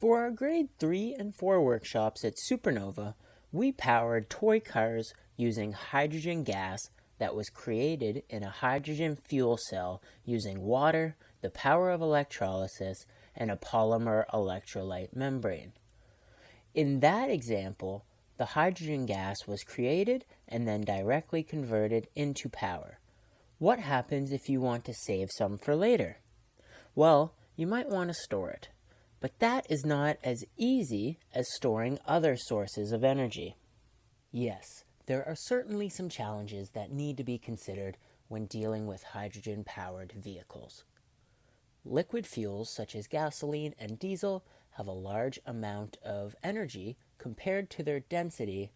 For our grade 3 and 4 workshops at SuperNOVA, we powered toy cars using hydrogen gas that was created in a hydrogen fuel cell using water, the power of electrolysis, and a polymer electrolyte membrane. In that example, the hydrogen gas was created and then directly converted into power. What happens if you want to save some for later? Well, you might want to store it. But that is not as easy as storing other sources of energy. Yes, there are certainly some challenges that need to be considered when dealing with hydrogen-powered vehicles. Liquid fuels such as gasoline and diesel have a large amount of energy compared to their density,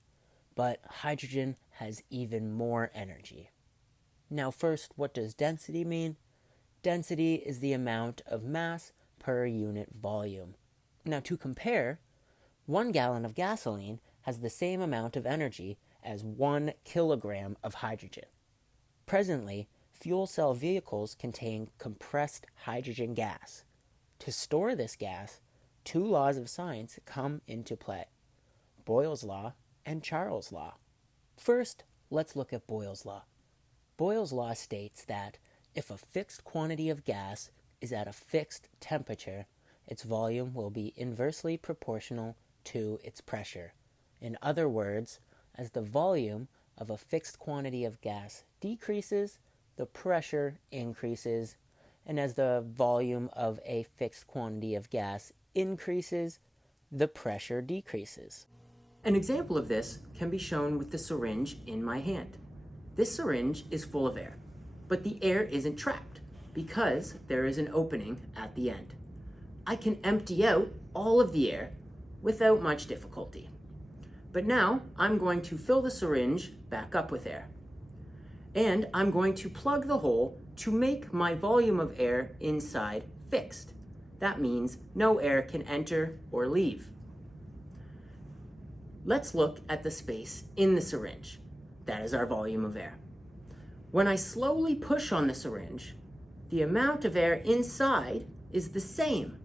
but hydrogen has even more energy. Now first, what does density mean? Density is the amount of mass per unit volume. Now to compare, 1 gallon of gasoline has the same amount of energy as 1 kilogram of hydrogen. Presently, fuel cell vehicles contain compressed hydrogen gas. To store this gas, 2 laws of science come into play: Boyle's law and Charles' law. First, let's look at Boyle's law. Boyle's law states that if a fixed quantity of gas is at a fixed temperature, its volume will be inversely proportional to its pressure. In other words, as the volume of a fixed quantity of gas decreases, the pressure increases, and as the volume of a fixed quantity of gas increases, the pressure decreases. An example of this can be shown with the syringe in my hand. This syringe is full of air, but the air isn't trapped because there is an opening at the end. I can empty out all of the air without much difficulty. But now I'm going to fill the syringe back up with air. And I'm going to plug the hole to make my volume of air inside fixed. That means no air can enter or leave. Let's look at the space in the syringe. That is our volume of air. When I slowly push on the syringe, the amount of air inside is the same,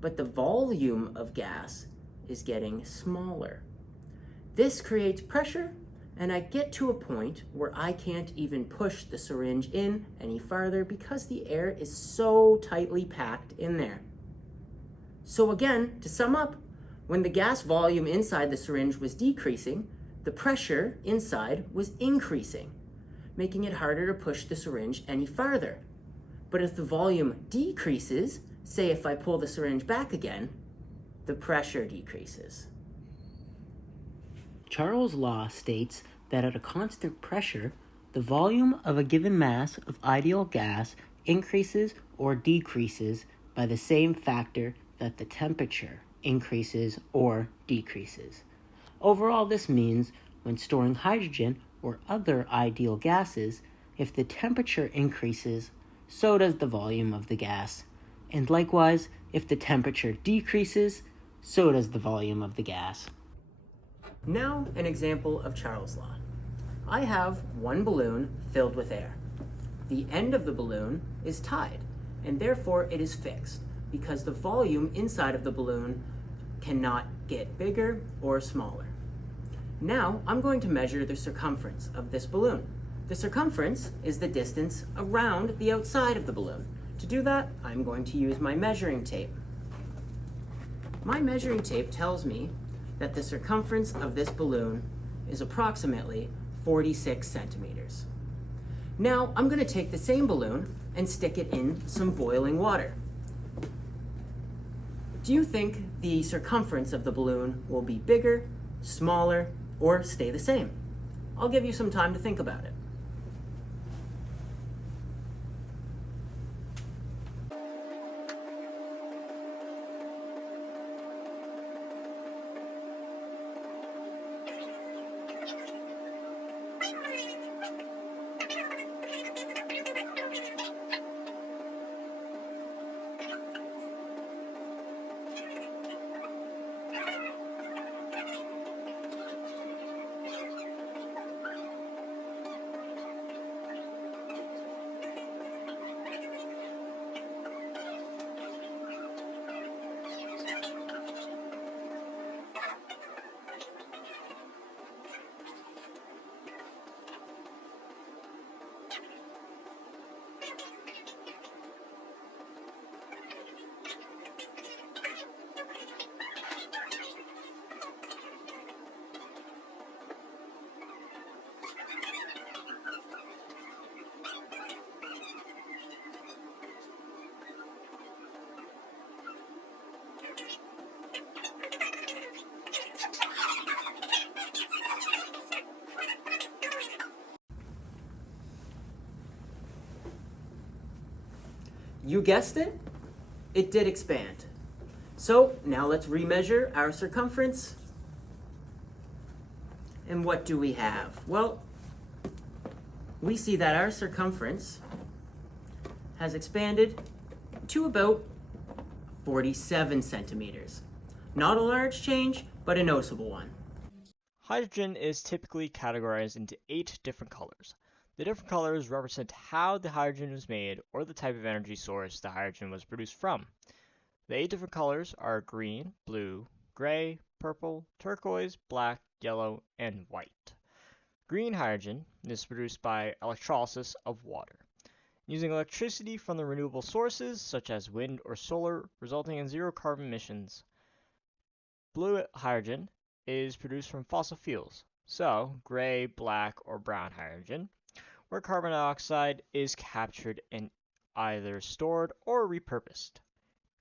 but the volume of gas is getting smaller. This creates pressure, and I get to a point where I can't even push the syringe in any farther because the air is so tightly packed in there. So again, to sum up, when the gas volume inside the syringe was decreasing, the pressure inside was increasing, making it harder to push the syringe any farther. But if the volume decreases, say if I pull the syringe back again, the pressure decreases. Charles' law states that at a constant pressure, the volume of a given mass of ideal gas increases or decreases by the same factor that the temperature increases or decreases. Overall, this means when storing hydrogen or other ideal gases, if the temperature increases, so does the volume of the gas. And likewise, if the temperature decreases, so does the volume of the gas. Now, an example of Charles' law. I have one balloon filled with air. The end of the balloon is tied, and therefore it is fixed, because the volume inside of the balloon cannot get bigger or smaller. Now, I'm going to measure the circumference of this balloon. The circumference is the distance around the outside of the balloon. To do that, I'm going to use my measuring tape. My measuring tape tells me that the circumference of this balloon is approximately 46 centimeters. Now, I'm going to take the same balloon and stick it in some boiling water. Do you think the circumference of the balloon will be bigger, smaller, or stay the same? I'll give you some time to think about it. You guessed it, it did expand. So now let's remeasure our circumference. And what do we have? Well, we see that our circumference has expanded to about 47 centimeters. Not a large change, but a noticeable one. Hydrogen is typically categorized into 8 different colors. The different colors represent how the hydrogen was made or the type of energy source the hydrogen was produced from. The 8 different colors are green, blue, gray, purple, turquoise, black, yellow, and white. Green hydrogen is produced by electrolysis of water, using electricity from the renewable sources such as wind or solar, resulting in zero carbon emissions. Blue hydrogen is produced from fossil fuels, so gray, black, or brown hydrogen, where carbon dioxide is captured and either stored or repurposed.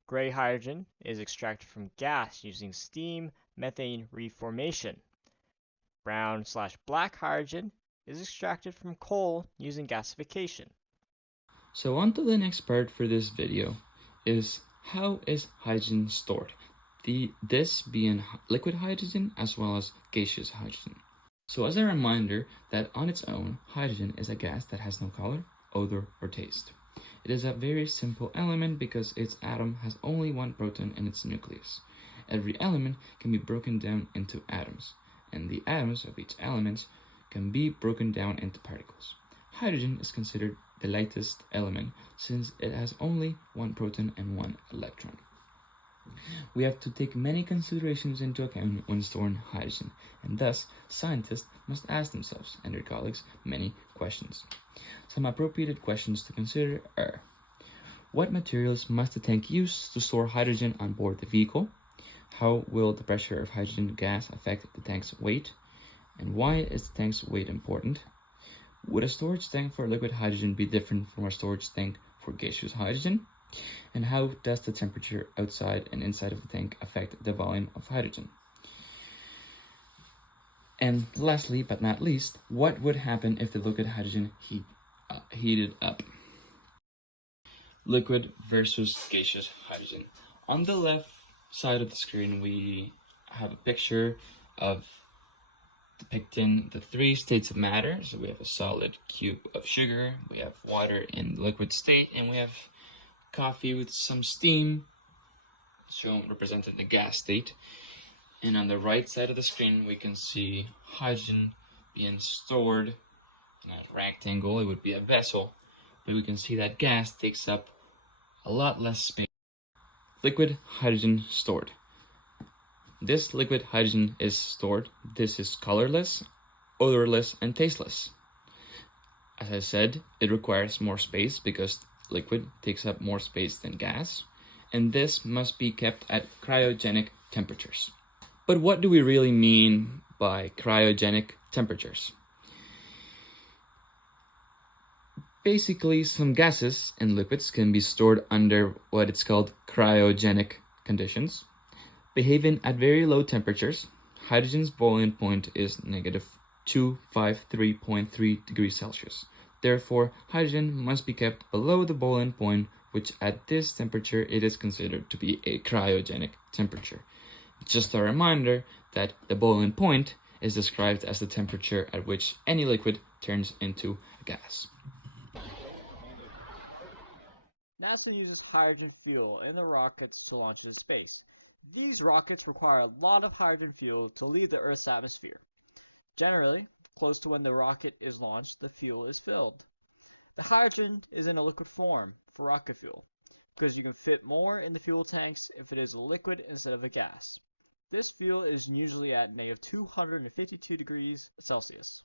Gray hydrogen is extracted from gas using steam methane reformation. Brown/black hydrogen is extracted from coal using gasification. So on to the next part for this video is how is hydrogen stored? This being liquid hydrogen as well as gaseous hydrogen. So as a reminder that on its own, hydrogen is a gas that has no color, odor, or taste. It is a very simple element because its atom has only one proton in its nucleus. Every element can be broken down into atoms, and the atoms of each element can be broken down into particles. Hydrogen is considered the lightest element since it has only one proton and one electron. We have to take many considerations into account when storing hydrogen, and thus scientists must ask themselves and their colleagues many questions. Some appropriate questions to consider are: what materials must the tank use to store hydrogen on board the vehicle? How will the pressure of hydrogen gas affect the tank's weight? And why is the tank's weight important? Would a storage tank for liquid hydrogen be different from a storage tank for gaseous hydrogen? And how does the temperature outside and inside of the tank affect the volume of hydrogen? And lastly, but not least, what would happen if the liquid hydrogen heated up? Liquid versus gaseous hydrogen. On the left side of the screen, we have a picture of depicting the 3 states of matter. So we have a solid cube of sugar, we have water in liquid state, and we have coffee with some steam, shown representing the gas state. And on the right side of the screen, we can see hydrogen being stored in a rectangle. It would be a vessel, but we can see that gas takes up a lot less space. Liquid hydrogen stored. This liquid hydrogen is stored. This is colorless, odorless, and tasteless. As I said, it requires more space because liquid takes up more space than gas, and this must be kept at cryogenic temperatures. But what do we really mean by cryogenic temperatures? Basically, some gases and liquids can be stored under what it's called cryogenic conditions. Behaving at very low temperatures, hydrogen's boiling point is negative 253.3 degrees Celsius. Therefore, hydrogen must be kept below the boiling point, which at this temperature it is considered to be a cryogenic temperature. Just a reminder that the boiling point is described as the temperature at which any liquid turns into a gas. NASA uses hydrogen fuel in the rockets to launch into space. These rockets require a lot of hydrogen fuel to leave the Earth's atmosphere. Generally, close to when the rocket is launched, the fuel is filled. The hydrogen is in a liquid form for rocket fuel, because you can fit more in the fuel tanks if it is a liquid instead of a gas. This fuel is usually at negative 252 degrees Celsius.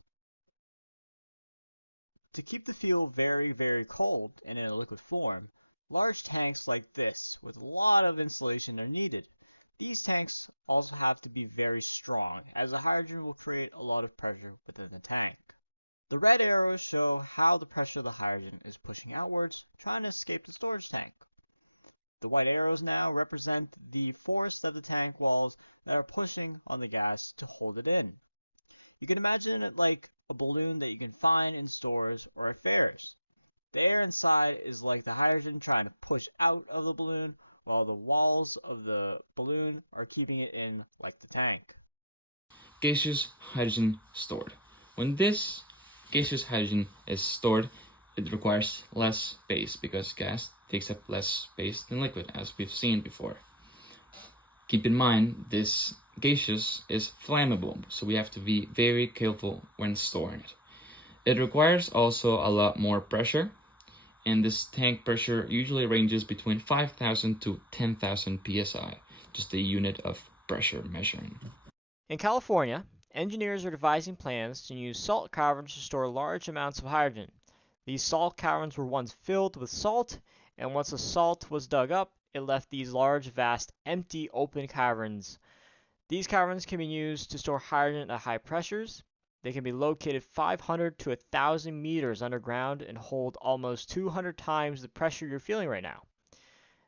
To keep the fuel very, very cold and in a liquid form, large tanks like this with a lot of insulation are needed. These tanks also have to be very strong, as the hydrogen will create a lot of pressure within the tank. The red arrows show how the pressure of the hydrogen is pushing outwards, trying to escape the storage tank. The white arrows now represent the force of the tank walls that are pushing on the gas to hold it in. You can imagine it like a balloon that you can find in stores or at fairs. The air inside is like the hydrogen trying to push out of the balloon, while the walls of the balloon are keeping it in like the tank. Gaseous hydrogen stored. When this gaseous hydrogen is stored, it requires less space because gas takes up less space than liquid, as we've seen before. Keep in mind, this gaseous is flammable, so we have to be very careful when storing it. It requires also a lot more pressure, and this tank pressure usually ranges between 5,000 to 10,000 psi, just the unit of pressure measuring. In California, engineers are devising plans to use salt caverns to store large amounts of hydrogen. These salt caverns were once filled with salt, and once the salt was dug up, it left these large, vast, empty, open caverns. These caverns can be used to store hydrogen at high pressures. They can be located 500 to 1,000 meters underground and hold almost 200 times the pressure you're feeling right now.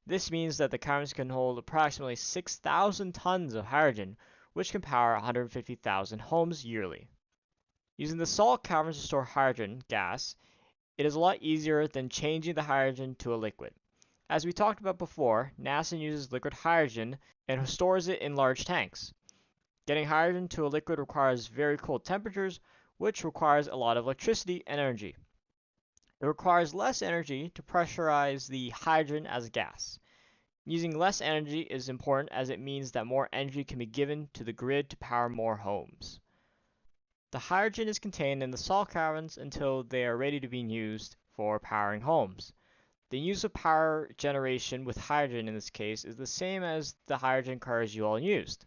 This means that the caverns can hold approximately 6,000 tons of hydrogen, which can power 150,000 homes yearly. Using the salt caverns to store hydrogen gas, it is a lot easier than changing the hydrogen to a liquid. As we talked about before, NASA uses liquid hydrogen and stores it in large tanks. Getting hydrogen to a liquid requires very cold temperatures, which requires a lot of electricity and energy. It requires less energy to pressurize the hydrogen as a gas. Using less energy is important as it means that more energy can be given to the grid to power more homes. The hydrogen is contained in the salt caverns until they are ready to be used for powering homes. The use of power generation with hydrogen in this case is the same as the hydrogen cars you all used.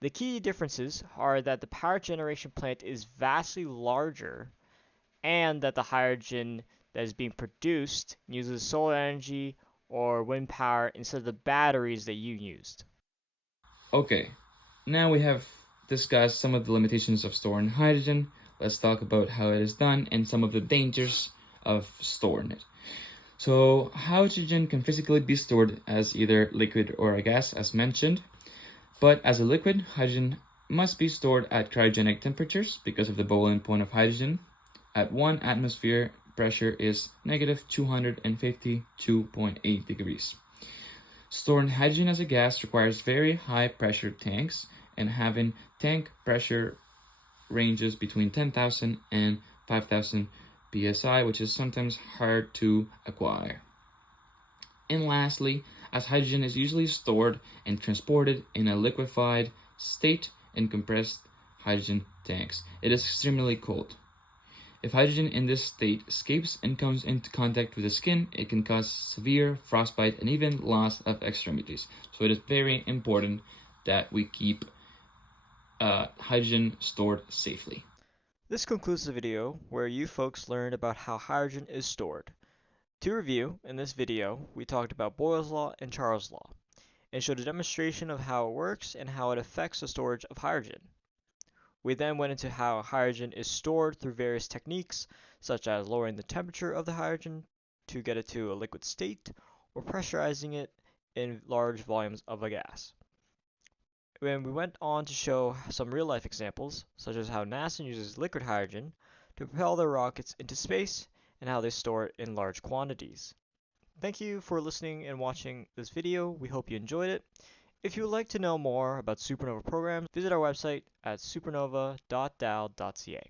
The key differences are that the power generation plant is vastly larger and that the hydrogen that is being produced uses solar energy or wind power instead of the batteries that you used. Okay, now we have discussed some of the limitations of storing hydrogen. Let's talk about how it is done and some of the dangers of storing it. So, hydrogen can physically be stored as either liquid or a gas, as mentioned, but as a liquid, hydrogen must be stored at cryogenic temperatures because of the boiling point of hydrogen. At 1 atmosphere, pressure is negative 252.8 degrees. Storing hydrogen as a gas requires very high pressure tanks, and having tank pressure ranges between 10,000 and 5,000 psi, which is sometimes hard to acquire. And lastly, as hydrogen is usually stored and transported in a liquefied state in compressed hydrogen tanks, it is extremely cold. If hydrogen in this state escapes and comes into contact with the skin, it can cause severe frostbite and even loss of extremities. So it is very important that we keep hydrogen stored safely. This concludes the video where you folks learned about how hydrogen is stored. To review, in this video, we talked about Boyle's Law and Charles' Law, and showed a demonstration of how it works and how it affects the storage of hydrogen. We then went into how hydrogen is stored through various techniques, such as lowering the temperature of the hydrogen to get it to a liquid state, or pressurizing it in large volumes of a gas. When we went on to show some real-life examples, such as how NASA uses liquid hydrogen to propel their rockets into space and how they store it in large quantities. Thank you for listening and watching this video. We hope you enjoyed it. If you would like to know more about SuperNOVA programs, visit our website at supernova.dal.ca.